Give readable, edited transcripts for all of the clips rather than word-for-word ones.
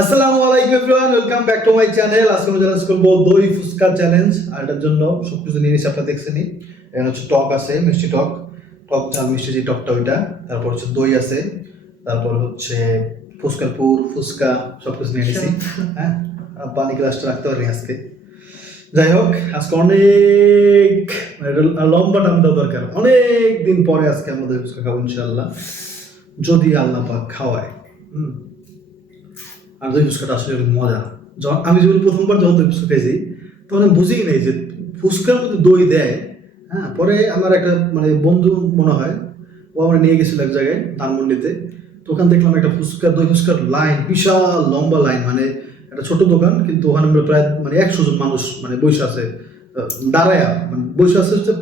আসসালামু আলাইকুম everyone, welcome back to my channel. আজকে আমি চ্যালেঞ্জ করবো দই ফুচকা চ্যালেঞ্জ। আর এটার জন্য সবকিছু নিয়ে নিচ্ছি, আপনারা দেখছেনই। এখানে হচ্ছে টক আছে, মিষ্টি টক, টক ঝাল মিষ্টি যে টকটা ওইটা। তারপর হচ্ছে দই আছে, তারপর হচ্ছে ফুচকার পুর, ফুচকা সবকিছু নিয়ে নিচ্ছি। হ্যাঁ, আর পানি গ্লাসটা রাখতে পারি আজকে। যাই হোক, আজকে অনেক লম্বা টাইম দেওয়া দরকার। অনেক দিন পরে আজকে আমরা দই ফুচকা খাবো ইনশাল্লাহ, যদি আল্লাহ পাক খাওয়ায়। আর দই ফুচকাটা আসলে অনেক মজা। যখন আমি প্রথমবার যখন দই ফুচকা খাইছি, তখন আমি বুঝেই নেই যে ফুচকার মধ্যে দই দেয়। হ্যাঁ, পরে আমার একটা বন্ধু মনে হয়, ও আমরা নিয়ে গেছিল এক জায়গায় ধানমন্ডিতে। তো ওখানে দেখলাম একটা দই ফুচকার লাইন, বিশাল লম্বা লাইন। একটা ছোট দোকান, কিন্তু ওখানে আমরা প্রায় 100 জন মানুষ বসে আছে, দাঁড়ায়া বসে আছে হচ্ছে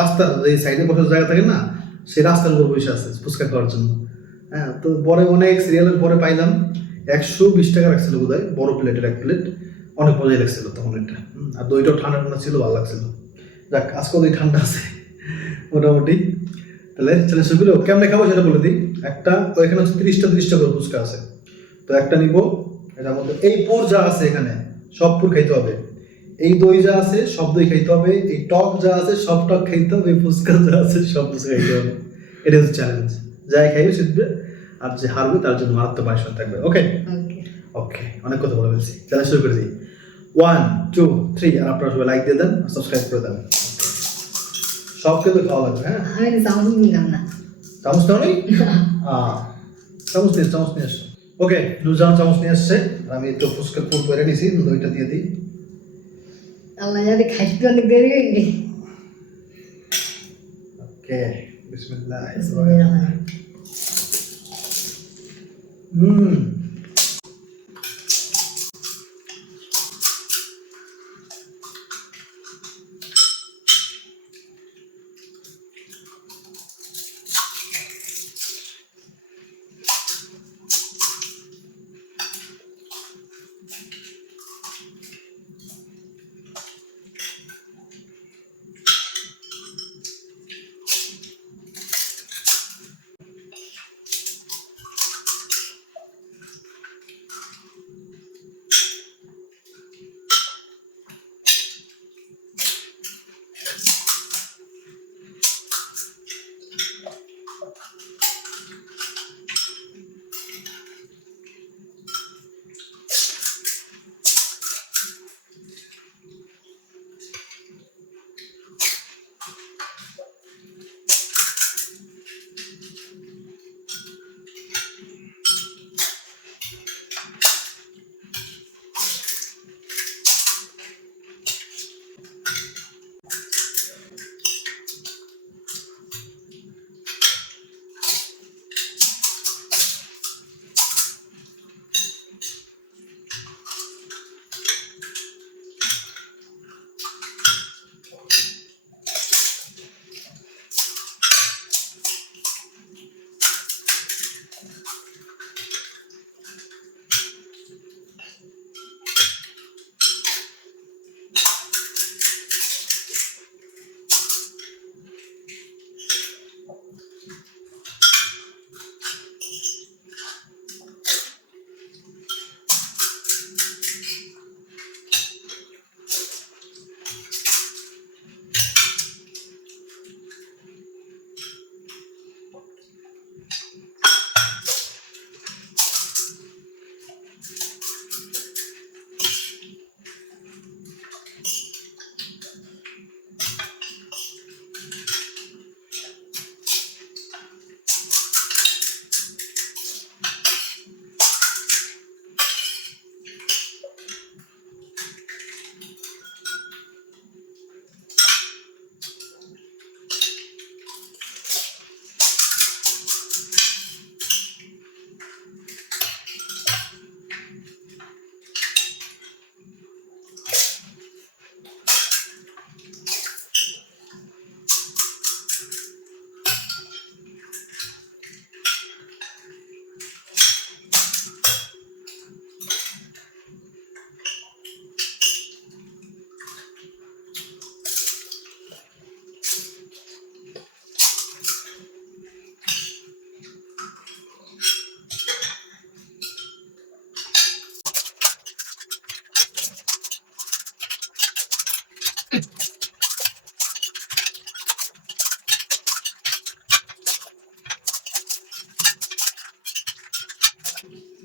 রাস্তার এই সাইডে বসার জায়গা থাকে না, সেই রাস্তার উপর বসে আছে ফুচকা খাওয়ার জন্য। হ্যাঁ, তো পরে অনেক সিরিয়ালের পরে পাইলাম 120 টাকা রাখছিল বোধ হয়, বড় প্লেটের এক প্লেট। অনেক মজাই লাগছিল তখন এটা। আর দইটাও ঠান্ডা ঠান্ডা ছিল, ভালো লাগছিল। যাক, আজকে দই ঠান্ডা আছে মোটামুটি। তাহলে চ্যালেঞ্জ শুরু করো। কেমনে খাবো সেটা বলে দিই। একটা এখানে হচ্ছে 30টা করে ফুচকা আছে, তো একটা নিব। এটার মধ্যে এই পুর যা আছে এখানে সব পুর খাইতে হবে, এই দই যা আছে সব দই খাইতে হবে, এই টক যা আছে সব টক খাইতে হবে, এই ফুচকা যা আছে সব ফুচকা খাইতে হবে। এটা হচ্ছে চ্যালেঞ্জ। যাই খাইবে শিখবে, আর যে হারবে তার জন্য মারাত্মক পানিশমেন্ট থাকবে। ওকে ওকে, অনেক কথা বলে ফেলছি, চ্যালেঞ্জ শুরু করে দিই। 1 2 3, আর আপনারা সবাই লাইক দিয়ে দেন, সাবস্ক্রাইব করে দেন। সব কিন্তু খাওয়া লাগবে। হ্যাঁ, আমি চামচ নিলাম না। চামচ নাও নেই? চামচ নিয়ে আসো। ওকে, নুরজাহান চামচ নিয়ে আসছে, আর আমি একটু ফুচকার পুর করে নিছি, দইটা দিয়ে দিই। আল্লাহ যদি খাইতে অনেক দেরি হয়ে গেছে। ওকে, বিসমিল্লাহ।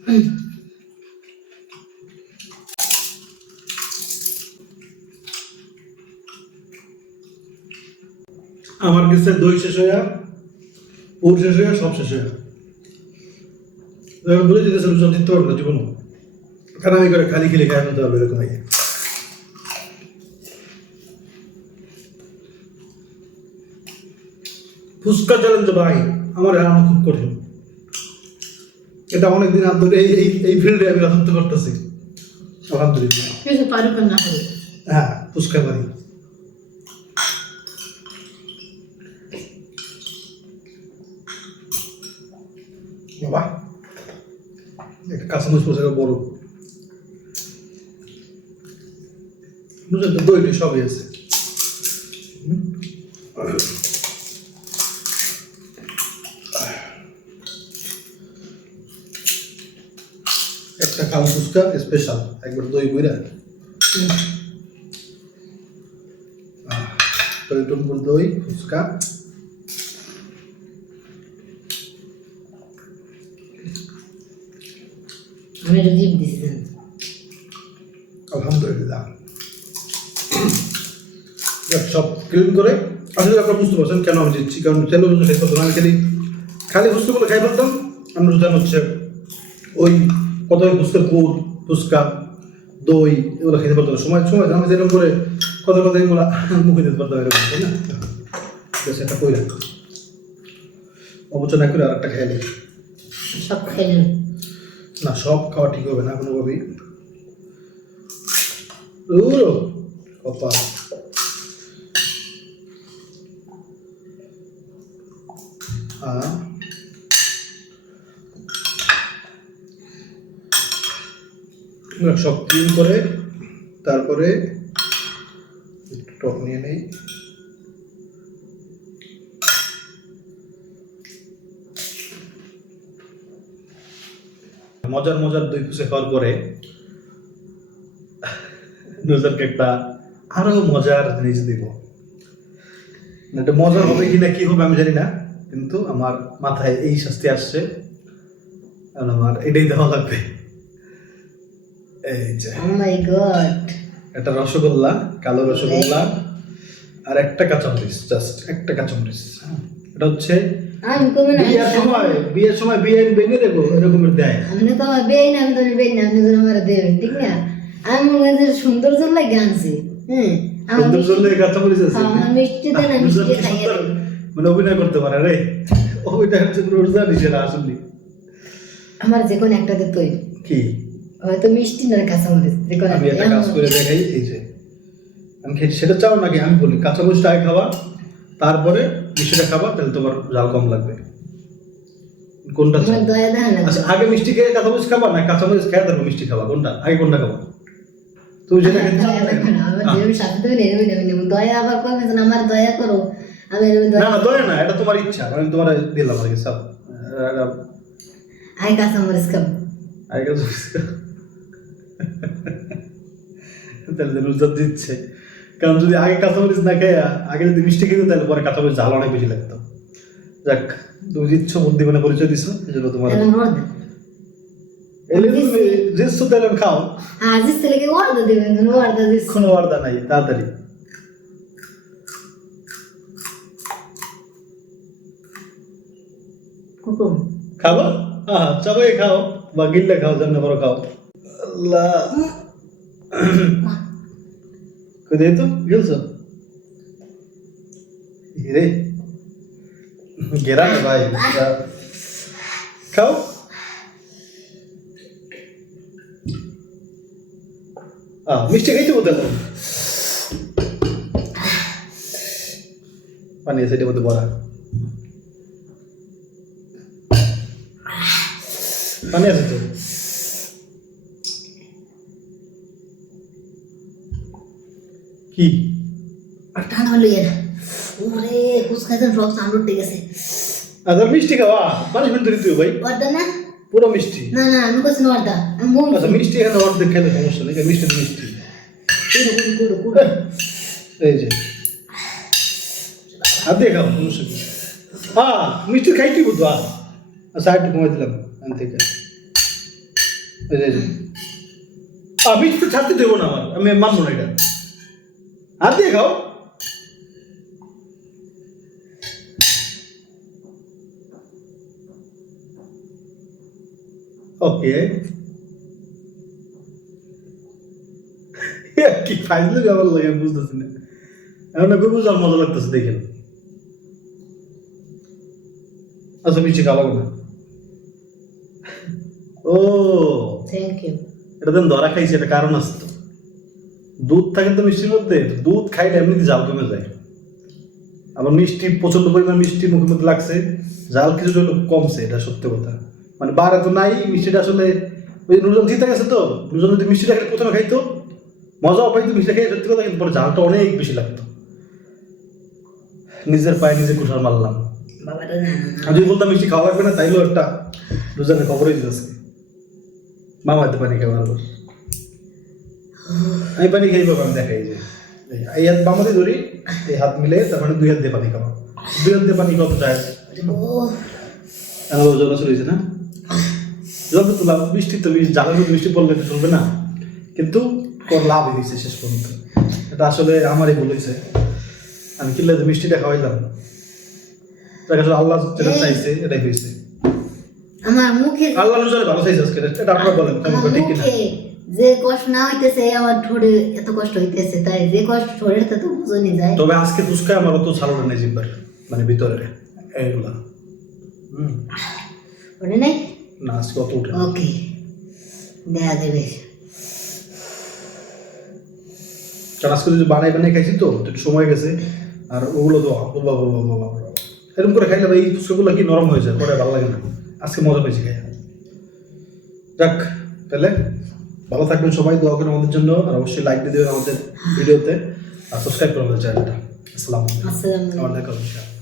আমার কাছে দই শেষ হইয়া, পুর শেষ হইয়া, সব শেষ হইয়া। এবার বলে যেতেছে রোজা দিতে পারবো না জীবন, কারণ আমি করে খালি খেলে খাই ফেলতে পারবো এরকম আগে। ফুচকা চ্যালেঞ্জ ভাই আমার হারানো খুব কঠিন। এটা অনেকদিন হাত ধরে এই ফিল্ডে আমি রাজত্ব করতেছি আলহামদুলিল্লাহ। কিছু পারি পার না করে হ্যাঁ ফুচকা পারি। বাবা একটা কাঁচামরিচ ফুচকা বড়, বুঝলেন তো দইটি সবই আছে। একটা খাওয়া ফুচকা স্পেশাল, একবার দই বইরা টমেটোর দই ফুচকা। আমি এটা জিপ দিছি আলহামদুলিল্লাহ সব ক্লিন করে। আসলে আপনারা বুঝতে পারছেন কেন আমি দিচ্ছি, কারণ তেল খাই ফেলতাম আমি, খালি খালি ফুচকাগুলো খাই ফেলতাম। আমরা রোজান হচ্ছে ওই কত ফুচকা পুর ফুচকা দই এগুলো খেতে পারতাম না। সময় সময় আমি যেরকম করে কথা কথা এগুলো মুখে দিতে পারতাম এরকম, তাই না? সেটা কইরা অবচয় না করে আর একটা খেয়ে নিই। সব খাইলেন না সব খাওয়া ঠিক হবে না কোনোভাবেই। কপা সব ক্লিন করে তারপরে একটু টক নিয়ে নেই। মজার মজার দই ফুচকা খাওয়ার পরে নুজারকে একটা আরো মজার জিনিস দিব। এটা মজার হবে কিনা কি হবে আমি জানি না, কিন্তু আমার মাথায় এই শাস্তি আসছে, কারণ আমার এটাই দেওয়া লাগবে। এই যে ও মাই গড, একটা রসগোল্লা, কালো রসগোল্লা আর একটা কাঁচামরিচ, জাস্ট একটা কাঁচামরিচ। এটা হচ্ছে আমি কমে না বিয়ের সময় বিয়ে ভেঙে দেবো এরকমের দেয়। আমি তো আমার বেই না, আমি তো বেই না, আপনি তো আমার দেবেন ঠিক না। আমি মনে হয় সৌন্দর্য লাগে আনছি। হ্যাঁ সুন্দর সুন্দর কাঁচামরিচ আছে, আমার মিষ্টি দেন, আমি মিষ্টি খাইয়ে মানে অভিনয় করতে পারে রে, ওইটা হচ্ছে রোজা নিষেধ আসলে। আমার যে কোনো একটা দিতই কি হয়তো মিষ্টি না কাঁচামরিচ, যে কোনো আমি একটা কাজ করে দেখাই। এই যে আমি খেয়ে সেটা চাও নাকি আমি বলি কাঁচামরিচটা আগে খাওয়া তারপরে মিষ্টিটা খাবা, তাহলে তোমার জাল কম লাগবে। কোনটা চাও? আমার দয়া দেন না। আচ্ছা আগে মিষ্টি খেয়ে কাঁচামরিচ খাবা না কাঁচামরিচ খেয়ে তারপর মিষ্টি খাবা, কোনটা আগে কোনটা খাবা? তুমি যেটা খেতে চাও আমার যেরকম সাথে দেবেন এরকম নেবেন নেবেন। দয়া আবার কবে আমার দয়া করো, আমি এরকম না দয়া না দয়া না, এটা তোমার ইচ্ছা, আমি তোমার দিলাম আর কি সব। আই কাঁচামরিচ খাবো। আগে কাঁচামরিচ খাও। তাহলে রোজা দিচ্ছে, কারণ যদি আগে কাঁচামরিচ না খেয়ে আগে যদি মিষ্টি খেতে তাহলে পরে কাঁচামরিচ ঝাল অনেক বেশি লাগতো। যাক তুমি দিচ্ছ বুদ্ধিমানের পরিচয় দিছো, এই জন্য তোমার এলে তুমি জিতছো তাহলে খাও। আজিজ ছেলেকে ওয়ার্দা দেবেন, ওয়ার্দা দিচ্ছি। কোনো বার্তা নাই, তাড়াতাড়ি হুকুম খাবো। হ্যাঁ চাবাই খাও বা গিললে খাও, যেমন করো খাও। আল্লাহ কই দে তো গেলছো রে গেরা না ভাই, খাও। মিষ্টি খাইতে বলতে পানি আছে এটার মধ্যে ভরা, পানি আছে তো। কি ঠান্ডা হলো ইয়ে ওরে ফুচকাইছেন সব সামনে উঠে গেছে। আচ্ছা মিষ্টি খাওয়া পানিশমেন্ট দিতে হবে ভাই, ওয়ার্দা না পুরো মিষ্টি। না না আমি কইছি ওয়ার্দা, আমি বলছি আচ্ছা মিষ্টি এখানে অর্ধেক খেলে সমস্যা নেই, মিষ্টি তো মিষ্টি। এই যে হাত দিয়ে খাও সমস্যা কি। মিষ্টি খাইতে বুঝবো। আচ্ছা একটু কমাই দিলাম এখান থেকে। এই যে আমি তো ছাড়তে দেবো না, আমার আমি মানবো না এটা। হাত দিয়ে খাও। ওকে, কি ফাইজলে ব্যবহার লাগে আমি বুঝতেছি না, এখন খুব বুঝার মজা লাগতেছে দেখেন। আচ্ছা মিষ্টি খাওয়া লাগবে না। ও থ্যাংক ইউ। এটা তো আমি ধরা খাইছি, এটা কারণ আছে তো। দুধ থাকে তো মিষ্টির মধ্যে, দুধ খাইলে এমনিতে জাল কমে যায়। আবার মিষ্টি প্রচন্ড পরিমাণ মিষ্টি মুখের মধ্যে লাগছে, জাল কিছুটা হলো কমছে, এটা সত্য কথা। মানে বাড়ে তো নাই মিষ্টিটা, আসলে ওই নুরজন জিতে গেছে তো, নুরজন যদি মিষ্টিটা খেলে প্রথমে খাইতো মজাও পাইতো মিষ্টি খেয়ে, সত্যি কথা, কিন্তু পরে জালটা অনেক বেশি লাগতো। নিজের পায়ে নিজে কুঠার মারলাম। বাবাটা না আমি যদি বলতাম মিষ্টি খাওয়া লাগবে না, তাইলেও একটা নুরজনের খবরই দিতেছে। মামা হাতে পানি খাবার, আমি পানি খাই পাবো, আমি দেখাই যে এই হাত বামাতে ধরি, এই হাত মিলে তার মানে দুই হাত দিয়ে পানি খাওয়া, দুই হাত দিয়ে পানি কত যায়। ও জল চলেছে না, জল তো লাভ, বৃষ্টি তো জালের মধ্যে বৃষ্টি পড়লে তো চলবে না, কিন্তু লাভ হয়েছে শেষ পর্যন্ত। এটা আসলে আমারই ভুল হয়েছে, আমি কিনলে মিষ্টিটা খাওয়াইলাম, তার কাছে আল্লাহ যেটা চাইছে এটাই হয়েছে। আমার মুখে আল্লাহ নুজারে ভালো চাইছে আজকে, এটা আপনারা বলেন কেমন আমার ঠিক কিনা। মুখে যে কষ্ট না হইতেছে, আমার ঠোঁটে এত কষ্ট হইতেছে, তাই যে কষ্ট ঠোঁটের তো বুঝনি যায়। তবে আজকে ফুচকা আমার অত ছাড়ো নেই জিব্বার, মানে ভিতরে এইগুলা ওটা নাই। না আজকে অত উঠে না। ওকে, দেখা দেবে। কারণ আজকে যদি বানাই বানাই খাইছি তো একটু সময় গেছে, আর ওগুলো তো এরকম করে খাইলে ভাই এই ফুচকাগুলো কি নরম হয়ে যায়, পরে ভালো লাগে না। আজকে মজা পেয়েছি খাই। যাক তাহলে ভালো থাকবেন সবাই, দোয়া করেন আমাদের জন্য, আর অবশ্যই লাইক দিয়ে দেবেন আমাদের ভিডিওতে, আর সাবস্ক্রাইব করবেন আমাদের চ্যানেলটা। আসসালামু আলাইকুম। আসসালামু আলাইকুম। আবার দেখা হবে ইনশাআল্লাহ।